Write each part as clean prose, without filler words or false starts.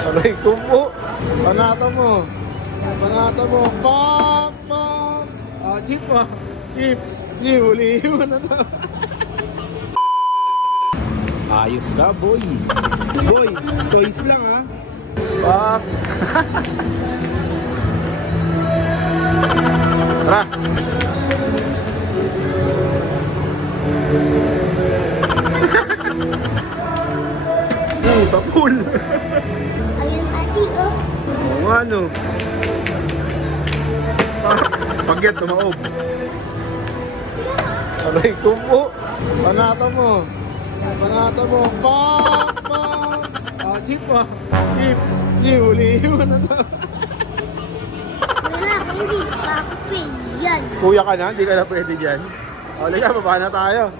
Aray ko po. Panata mo. Panata mo. Pop! Pop! Ah, jeep ah. Jeep. Jeep, huli yun. Ano? Ayos ka, boy. Boy, toys lang ha. Pop! Tara. Tapul. Ayun, ati, oh. Oo nga, no. Pagyat, tumaob. Aray ko po. Panata mo. Panata mo. Pop! Pop! Ah, jeep ah. Jeep. Jeep, huli yun. Ano? Wala, hindi pa ako yan. Kuya ka na, hindi ka na pwede dyan. O, liga, baba na tayo.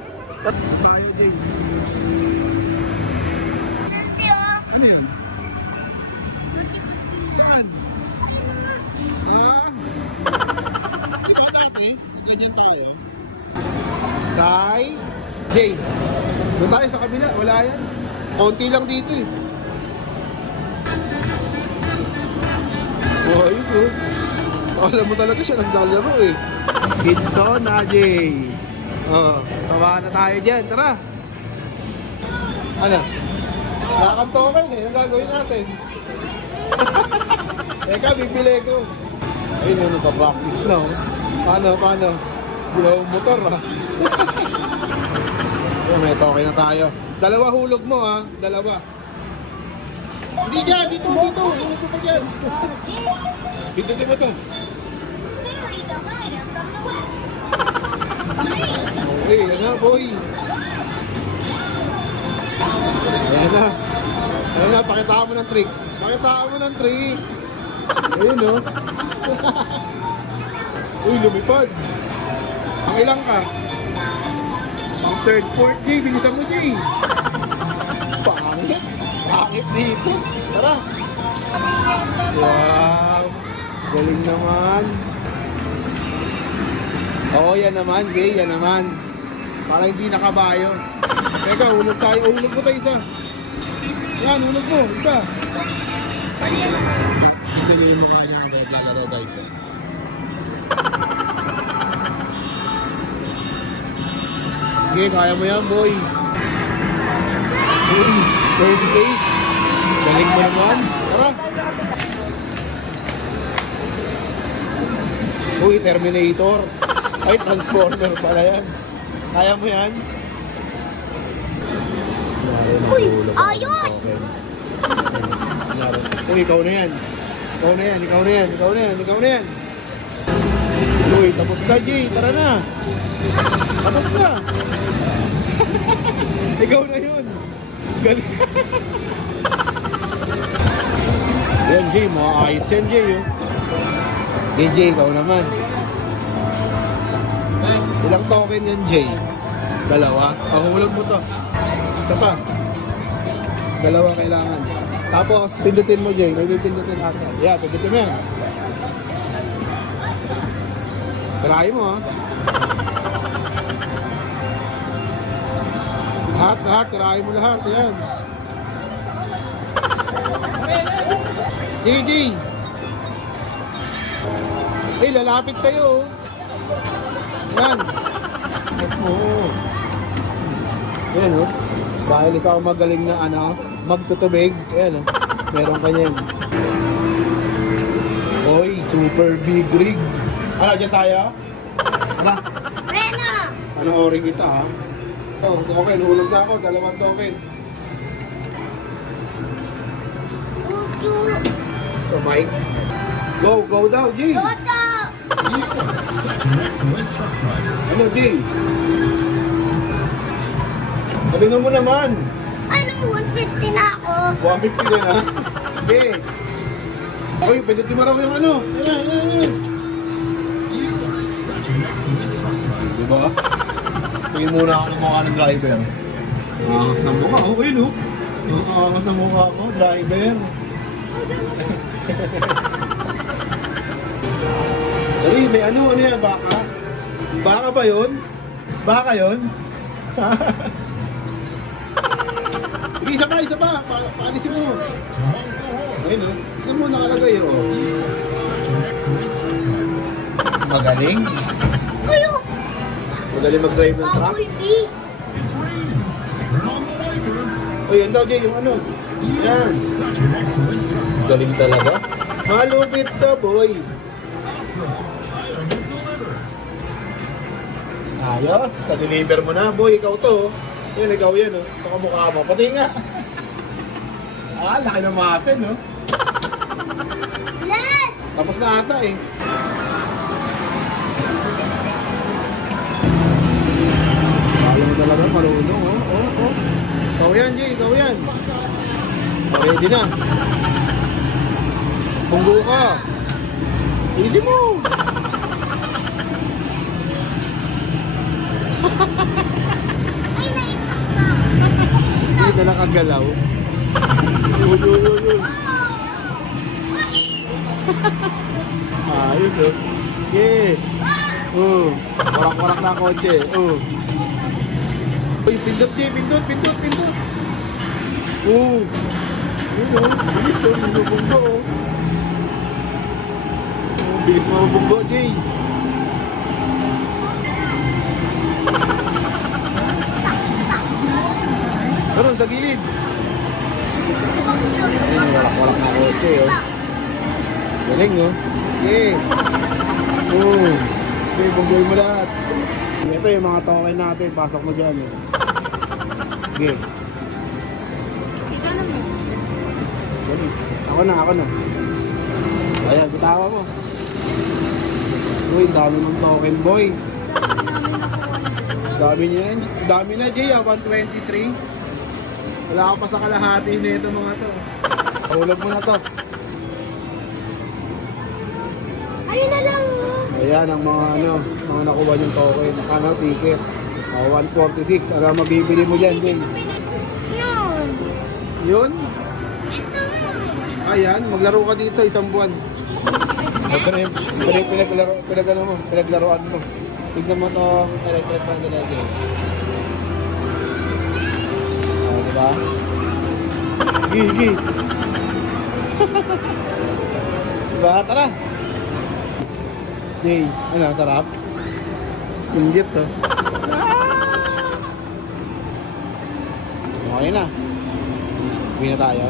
Tayo, Jay. Ate, oh. Ano yun? Puti-puti. Saan? Di ba dati? Ganyan tayo. Sky. Jay. Doon tayo sa kabila. Wala yan. Konti lang dito eh. Oh, ayun oh. Alam mo talaga siya naglalaro eh. Kidson na Jay. Oh, tawa na tayo dyan. Tara. Ano? Wala kang token eh. Anong gagawin natin? Teka, bibili ko. Ayun, ano pa practice na oh. Paano? Dilaw motor ah. Ayun, may token na tayo. Dalawa hulog mo ah. Dalawa. Hindi dyan, dito. Dito pa dyan. Dito mo to. Okay, yan na boy. Ayan na, pakitaan mo ng trick. Ayun no. Uy, lumipad. Pakilang ka. Ang third, fourth, Jay. Bilisan mo, Jay. Pangit dito. Tara. Wow. Galing naman. Oo, yan naman, Jay. Yan naman. Parang hindi nakabayo. Teka, hulog tayo. Hulog mo tayo isa. Yan, hulog mo. Isa. Hindi yung mukha niya ang naglalaro, guys. Sige, kaya mo yan, boy. Uy, first place. Galing mo naman. Tara. Uy, Terminator. Ay, Transformer pala yan. Kaya mo yan? Uy, ayos! Uy, ikaw na yan. Uy, tapos na, Jay. Tara na. Tapos na. Ikaw na yun. Galing. Yan, Jay. Mga ayos yan, Jay. Oh. Jay, ikaw naman. Ilang token yan, Jay? Dalawa? Hulog mo to. Isa pa. Dalawa kailangan. Tapos, pindutin mo, Jay. May pindutin asa. Yeah, pindutin mo yan. Try mo, ha? Lahat. Try mo lahat. Yan. Jay. Eh, lalapit sa'yo, oh. Yan. Yan, oh. Dahil isa ako magaling na, magtutubig. Yan, oh. Meron ka yan. Oy, super big rig. Ano, dyan tayo? Ano? Rena! Anong oring kita, ha? Oh, okay, nahulog na ako. 2 token. Utu! So, Mike. Go daw, G. Toto! Ano, G? Galingan mo naman. Ano, 150 na ako? 150 na. Sige. Uy, pwede timaraw yung ano. Ayan. Diba? Tingin muna ako ng mukha ng driver. Angas ng mukha. Okay, no? Angas ng mukha ko, driver. Dali, may ano yan, baka? Baka ba yun? Baka yun? Sige, isa pa. Paalisin mo. Ayun o. Tignan mo nakalagay o. Magaling. Ayo! Magaling mag-drive ng truck. Baboy B. O yun daw, Jay, yung ano. Yan. Galing talaga. Malupit ka, boy. Ayos. Na-deliver mo na, boy. Ikaw to. Yan, ikaw yan, oh. Ito kamukha mo. Pati nga. Laki ng masin, no? Yes! Tapos na ata, eh. Kaya mo talaga, marunong, oh. Oh. Ikaw yan, Jay. Ikaw yan. Ready na. Punggo ka. Easy mo. Ay, naitak Hindi na nakagalaw. Uy. Ayos, oh. Okay. Warak-warak na kotse. Uy, pindot, Jay. Pindot. Bilis, oh. Bumubunggo, oh. Bilis mo mabunggo, Jay. Karon sa gilid. Ayun, walak-walak na kotse, oh. Galing, oh. Okay. Okay, bunggoy mo lahat. Ito yung mga token natin. Pasok mo dyan, eh. Okay. Galing. Ako na. Ayan, bitawa mo. Uy, dami ng token, boy. Dami na, Jay, 123. Wala ka pa sa kalahati nito mga to. Hulog mo na to. Ayun na lang, oh. Ayan ang mga nakuha yung token. Ticket. 146. Ano mabibili mo dyan, Jay? Yun. Yun? Ito. Ayan, maglaro ka dito isang buwan. Ito na yung pinaglaruan mo. Tignan mo itong electric fan nila, Jay. Diba? Gigi. Diba? Tara. Jay, ano, sarap? Inggit to. Okay na. Uwi na tayo.